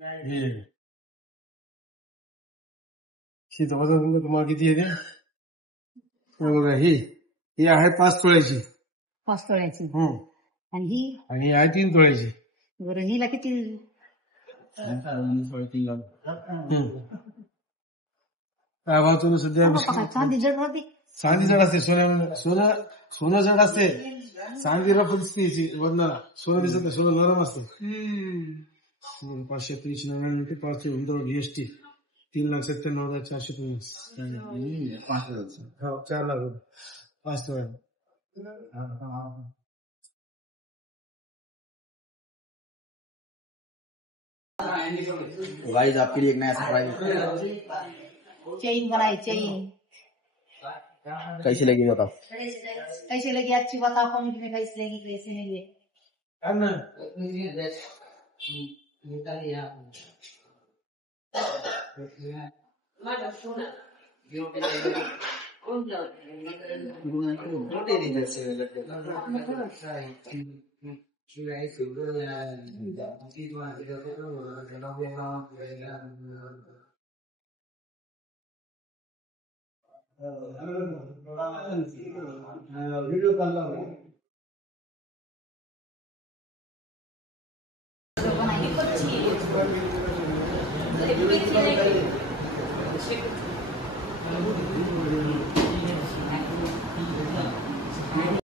हे तुम्हाला तुम्हाला किती येते बघा ही आहे 5 तोळ्याची. 5 तोळ्याची. आणि ही आहे 3 तोळ्याची. बरं हिला किती? काय भाव चालू सध्या? चांदी जड होती. चांदी जड असते. सोनं जड असते. चांदीला परिस्थिती वरनं सोनं दिसत नाही. सोनं नरम असते. 593 5 जीएसटी 3,97,450. हो 4 लाख रुपये 5 तोळ्या. गाइस आपके लिए एक नया सरप्राइज। चेन बनाई चेन। कैसी लगी बताओ? कैसी लगी? अच्छी बताओ कमेंट में कैसी लगी कैसी नहीं लगी। वीडियो कॉल बनाई